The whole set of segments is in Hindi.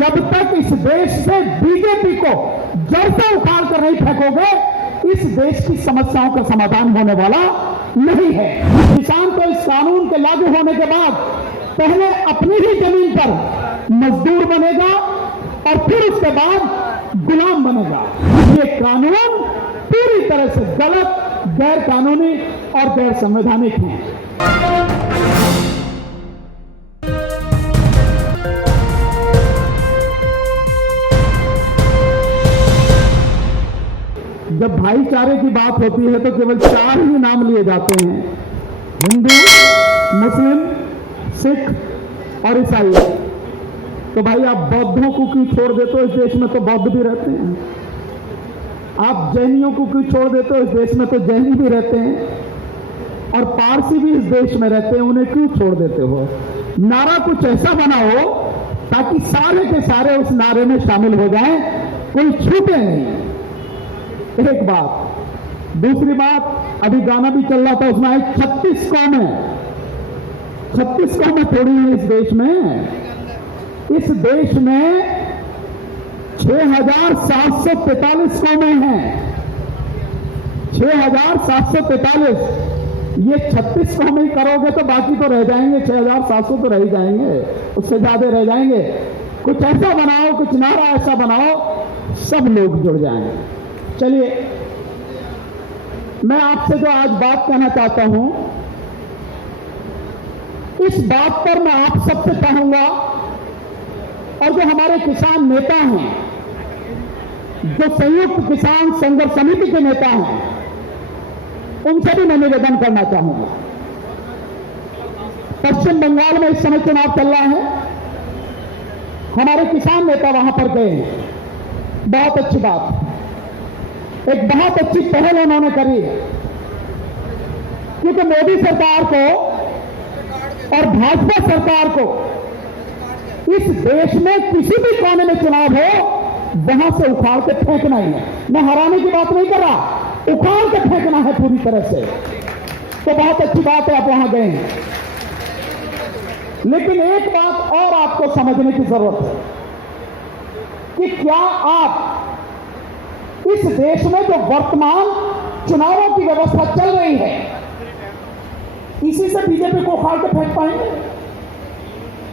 जब तक इस देश से बीजेपी को जड़ से उखाड़ कर नहीं फेंकोगे, इस देश की समस्याओं का समाधान होने वाला नहीं है। किसान तो इस कानून के लागू होने के बाद पहले अपनी ही जमीन पर मजदूर बनेगा और फिर उसके बाद गुलाम बनेगा। ये कानून पूरी तरह से गलत, गैर कानूनी और गैर संवैधानिक है। जब भाईचारे की बात होती है तो केवल 4 ही नाम लिए जाते हैं, हिंदू, मुस्लिम, सिख और ईसाई। तो भाई आप बौद्धों को क्यों छोड़ देते हो? इस देश में तो बौद्ध भी रहते हैं। आप जैनियों को क्यों छोड़ देते हो? इस देश में तो जैनी भी रहते हैं और पारसी भी इस देश में रहते हैं, उन्हें क्यों छोड़ देते हो? नारा कुछ ऐसा बनाओ ताकि सारे के सारे उस नारे में शामिल हो जाएं, कोई छूटे नहीं। एक बात। दूसरी बात, अभी गाना भी चल रहा था, उसमें आई 36 कौमें। 36 कौमें थोड़ी है इस देश में। इस देश में 6,743 कौमें हैं। 6,743। ये 36 कौमें करोगे तो बाकी तो रह जाएंगे, 6,700 तो रह जाएंगे, उससे ज्यादा रह जाएंगे। कुछ ऐसा बनाओ, कुछ नारा ऐसा बनाओ, सब लोग जुड़ जाएंगे। चलिए, मैं आपसे जो आज बात कहना चाहता हूं, इस बात पर मैं आप सबसे कहूंगा, और जो हमारे किसान नेता हैं, जो संयुक्त किसान संघर्ष समिति के नेता हैं, उनसे भी मैं निवेदन करना चाहूंगा। पश्चिम बंगाल में इस समय चुनाव चल रहा है, हमारे किसान नेता वहां पर गए हैं। बहुत अच्छी बात, एक बहुत अच्छी पहल उन्होंने करी है, क्योंकि मोदी सरकार को और भाजपा सरकार को इस देश में किसी भी कोने में चुनाव हो, वहां से उखाड़ के फेंकना ही है। मैं हराने की बात नहीं कर रहा, उखाड़ के फेंकना है पूरी तरह से। तो बहुत अच्छी बात है आप वहां गए हैं, लेकिन एक बात और आपको समझने की जरूरत है कि क्या आप इस देश में जो वर्तमान चुनावों की व्यवस्था चल रही है, इसी से बीजेपी को उखाड़ के फेंक पाएंगे?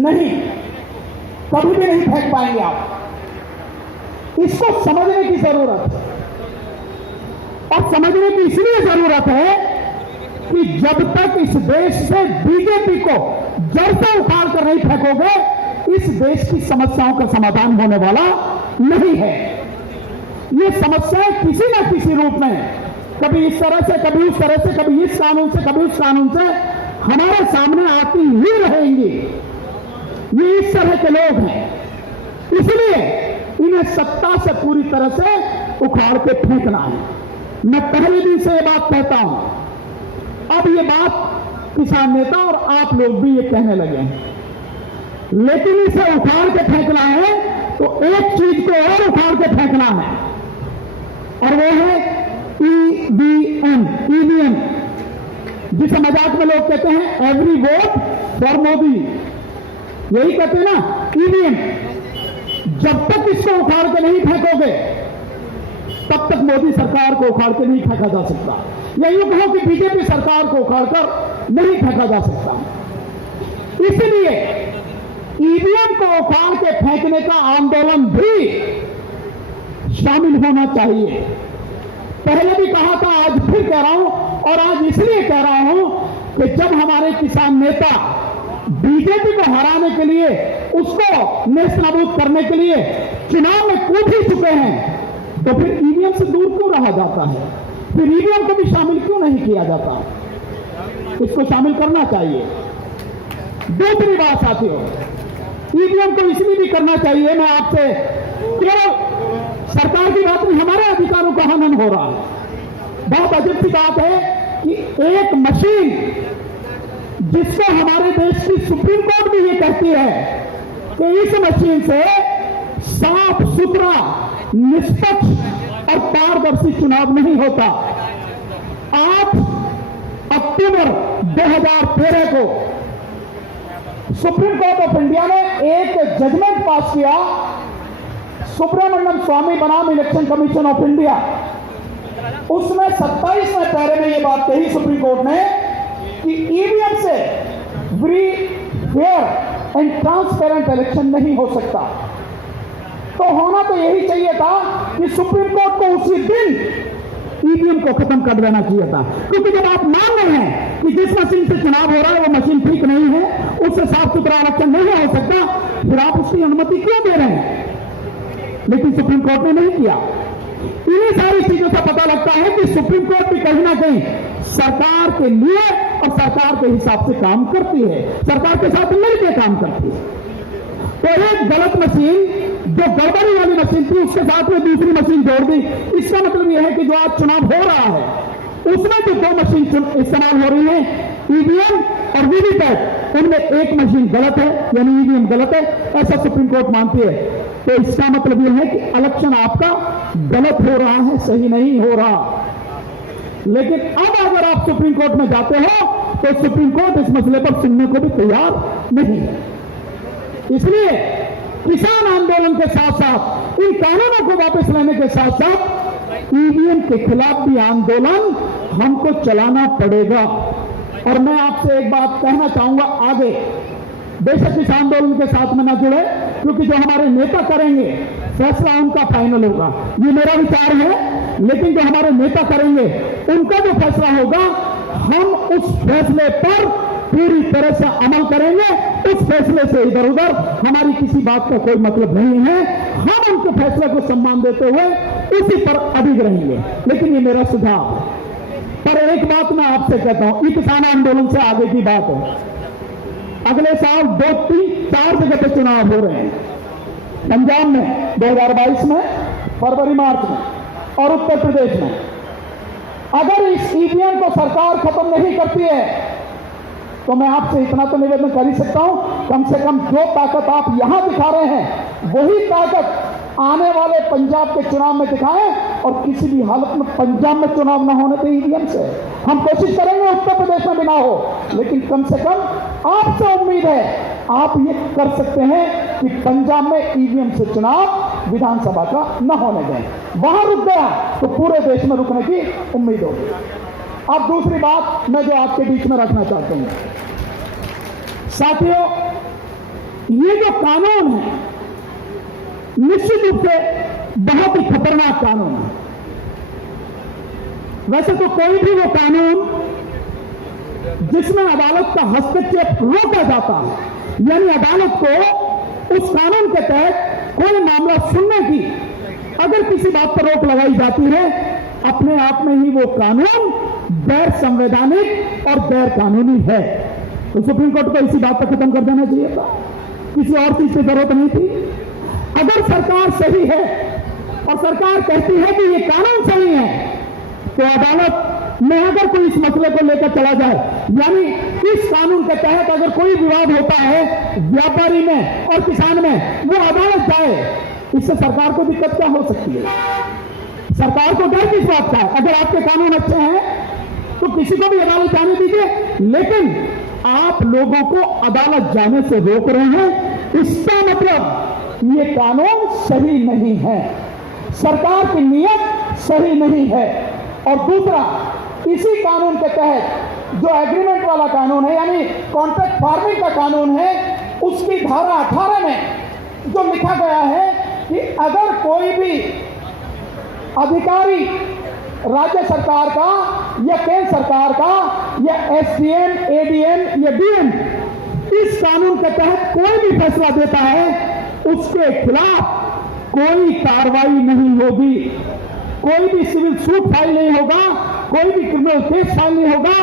नहीं, कभी भी नहीं फेंक पाएंगे आप। इसको समझने की जरूरत है, और समझने की इसलिए जरूरत है कि जब तक इस देश से बीजेपी को जड़ से उखाड़ कर नहीं फेंकोगे, इस देश की समस्याओं का समाधान होने वाला नहीं है। ये समस्याएं किसी न किसी रूप में, कभी इस तरह से, कभी उस तरह से, कभी इस कानून से, कभी उस कानून से हमारे सामने आती ही रहेंगी। ये इस तरह के लोग हैं, इसलिए इन्हें सत्ता से पूरी तरह से उखाड़ के फेंकना है। मैं पहले दिन से ये बात कहता हूं, अब ये बात किसान नेता और आप लोग भी ये कहने लगे हैं, लेकिन इसे उखाड़ के फेंकना है तो एक चीज को और उखाड़ के फेंकना है, और वो है ईवीएम, जिसे मजाक में लोग कहते हैं एवरी वोट फॉर मोदी। यही कहते हैं ना, ईवीएम। जब तक इसको उखाड़ के नहीं फेंकोगे, तब तक मोदी सरकार को उखाड़ के नहीं फेंका जा सकता, या यूं कहो कि बीजेपी सरकार को उखाड़ कर नहीं फेंका जा सकता। इसलिए ईवीएम को उखाड़ के फेंकने का आंदोलन भी शामिल होना चाहिए। पहले भी कहा था, आज फिर कह रहा हूं, और आज इसलिए कह रहा हूं कि जब हमारे किसान नेता बीजेपी को हराने के लिए, उसको नेस्तनाबूद करने के लिए चुनाव में कूद ही चुके हैं, तो फिर ईवीएम से दूर क्यों रहा जाता है? फिर ईवीएम को भी शामिल क्यों नहीं किया जाता? इसको शामिल करना चाहिए। दूसरी बात साथियों, ईवीएम को इसलिए भी करना चाहिए, मैं आपसे केवल सरकार की बात नहीं, हमारे अधिकारों का हनन हो रहा है। बहुत अजीब सी बात है कि एक मशीन, जिसको हमारे देश की सुप्रीम कोर्ट भी ये कहती है कि इस मशीन से साफ सुथरा, निष्पक्ष और पारदर्शी चुनाव नहीं होता। 8 अक्टूबर 2013 को सुप्रीम कोर्ट ऑफ इंडिया ने एक जजमेंट पास किया सुब्रमण्यम स्वामी बनाम इलेक्शन कमीशन ऑफ इंडिया, उसमें 27वें पैरे में यह बात कही सुप्रीम कोर्ट ने कि ईवीएम से free, fair and transparent election नहीं हो सकता। तो होना तो यही चाहिए था कि सुप्रीम कोर्ट को उसी दिन ईवीएम को खत्म कर देना चाहिए था, क्योंकि जब आप मान रहे हैं कि जिस मशीन से चुनाव हो रहा है वो मशीन ठीक नहीं है, उससे साफ सुथरा इलेक्शन नहीं हो सकता, फिर आप उसकी अनुमति क्यों दे रहे हैं? लेकिन सुप्रीम कोर्ट ने नहीं किया। इन्हीं सारी चीजों से पता लगता है कि सुप्रीम कोर्ट भी कहीं ना कहीं सरकार के लिए और सरकार के हिसाब से काम करती है, सरकार के साथ मिलकर काम करती है। तो एक गलत मशीन, जो गड़बड़ी वाली मशीन थी, उसके साथ में दूसरी मशीन जोड़ दी। इसका मतलब यह है कि जो आज चुनाव हो रहा है उसमें जो दो मशीन इस्तेमाल हो रही है, ईवीएम और वीवीपैट, उनमें एक मशीन गलत है, यानी ईवीएम गलत है, ऐसा सुप्रीम कोर्ट मानती है। तो इसका मतलब यह है कि इलेक्शन आपका गलत हो रहा है, सही नहीं हो रहा। लेकिन अब अगर आप सुप्रीम कोर्ट में जाते हो तो सुप्रीम कोर्ट इस मसले पर सुनने को भी तैयार नहीं है। इसलिए किसान आंदोलन के साथ साथ इन कानूनों को वापस लेने के साथ साथ ईवीएम के खिलाफ भी आंदोलन हमको चलाना पड़ेगा। और मैं आपसे एक बात कहना चाहूंगा, आगे बेशक इस आंदोलन के साथ में ना जुड़े, क्योंकि जो हमारे नेता करेंगे फैसला उनका फाइनल होगा, ये मेरा विचार है। लेकिन जो हमारे नेता करेंगे उनका जो फैसला होगा, हम उस फैसले पर पूरी तरह से अमल करेंगे। उस फैसले से इधर उधर हमारी किसी बात का कोई मतलब नहीं है। हम उनके फैसले को सम्मान देते हुए उसी पर अडिग रहेंगे। लेकिन ये मेरा सुझाव है। पर एक बात मैं आपसे कहता हूं, ये किसान आंदोलन से आगे की बात है। अगले साल 2, 3, 4 जगह पे चुनाव हो रहे हैं। पंजाब में 2022 में, फरवरी मार्च में, और उत्तर प्रदेश में। अगर इस ईवीएम को सरकार खत्म नहीं करती है तो मैं आपसे इतना तो निवेदन कर ही सकता हूं, कम से कम जो ताकत आप यहां दिखा रहे हैं वही ताकत आने वाले पंजाब के चुनाव में दिखाएं। और किसी भी हालत में पंजाब में चुनाव ना होने दें ईवीएम से। हम कोशिश करेंगे उत्तर प्रदेश में भी ना हो, लेकिन कम से कम आपसे उम्मीद है आप ये कर सकते हैं कि पंजाब में ईवीएम से चुनाव विधानसभा का न होने दें। वहां रुक गया तो पूरे देश में रुकने की उम्मीद होगी। अब दूसरी बात मैं जो आपके बीच में रखना चाहता हूं, साथियों, ये जो कानून है निश्चित रूप से बहुत ही खतरनाक कानून है। वैसे तो कोई भी वो कानून जिसमें अदालत का हस्तक्षेप रोका जाता है, यानी अदालत को उस कानून के तहत कोई मामला सुनने की अगर किसी बात पर रोक लगाई जाती है, अपने आप में ही वो कानून गैर संवैधानिक और गैर कानूनी है। तो सुप्रीम कोर्ट को इसी बात पर खत्म कर देना चाहिए था, किसी और चीज की जरूरत नहीं थी। अगर सरकार सही है और सरकार कहती है कि ये कानून सही है, तो अदालत में अगर कोई इस मसले को लेकर चला जाए, यानी इस कानून के तहत अगर कोई विवाद होता है व्यापारी में और किसान में, वो अदालत जाए, इससे सरकार को दिक्कत क्या हो सकती है? सरकार को डर किस बात का है? अगर आपके कानून अच्छे हैं तो किसी को भी अदालत जाने दीजिए, लेकिन आप लोगों को अदालत जाने से रोक रहे हैं, इसका मतलब ये कानून सही नहीं है, सरकार की नीयत सही नहीं है। और दूसरा, इसी कानून के तहत जो एग्रीमेंट वाला कानून है, यानी कॉन्ट्रैक्ट फार्मिंग का कानून है, उसकी धारा 18 में जो लिखा गया है कि अगर कोई भी अधिकारी राज्य सरकार का या केंद्र सरकार का या एसडीएम, एडीएम या डीएम इस कानून के तहत कोई भी फैसला देता है, उसके खिलाफ कोई कार्रवाई नहीं होगी, कोई भी सिविल सूट फाइल नहीं होगा, कोई भी क्रिमिनल केस फाइल नहीं होगा,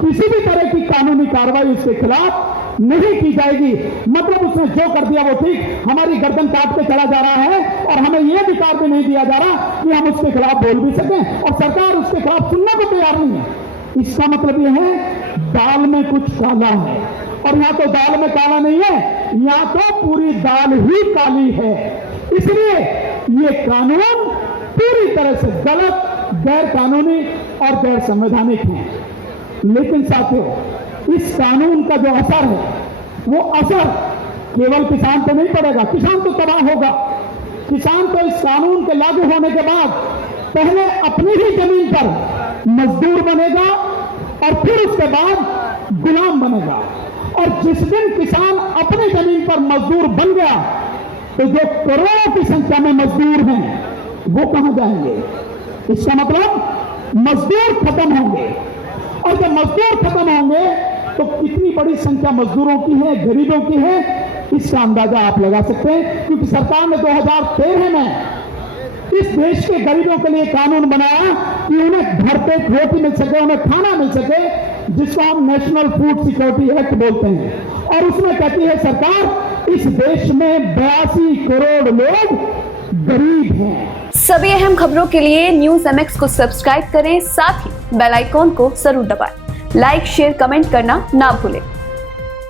किसी भी तरह की कानूनी कार्रवाई उसके खिलाफ नहीं की जाएगी। मतलब उसने जो कर दिया वो ठीक, हमारी गर्दन काट के चला जा रहा है और हमें यह अधिकार भी नहीं दिया जा रहा कि हम उसके खिलाफ बोल भी सकें, और सरकार उसके खिलाफ सुनने को तैयार नहीं है। इसका मतलब यह है दाल में कुछ काला है, और यहां तो दाल में काला नहीं है, यहां तो पूरी दाल ही काली है। इसलिए ये कानून पूरी तरह से गलत, गैर कानूनी और गैर संवैधानिक है। लेकिन साथियों, इस कानून का जो असर है, वो असर केवल किसान पे नहीं पड़ेगा, किसान तो तबाह होगा, किसान तो इस कानून के लागू होने के बाद पहले अपनी ही जमीन पर मजदूर बनेगा और फिर उसके बाद गुलाम बनेगा। और जिस दिन किसान अपनी जमीन पर मजदूर बन गया तो जो करोड़ों की संख्या में मजदूर हैं वो कहां जाएंगे? इसका मतलब मजदूर खत्म होंगे। और जब मजदूर खत्म होंगे तो कितनी बड़ी संख्या मजदूरों की है, गरीबों की है, इसका अंदाजा आप लगा सकते हैं। क्योंकि सरकार ने 2013 में इस देश के गरीबों के लिए कानून बनाया कि उन्हें घर पे रोटी मिल सके, उन्हें खाना मिल सके, जिसको हम नेशनल फूड सिक्योरिटी एक्ट बोलते हैं। और उसमें कहती है सरकार, इस देश में 82 करोड़ लोग गरीब हैं। सभी अहम खबरों के लिए न्यूज़ MX को सब्सक्राइब करें, साथ ही बेल आइकॉन को जरूर दबाएं। लाइक, शेयर, कमेंट करना ना भूलें।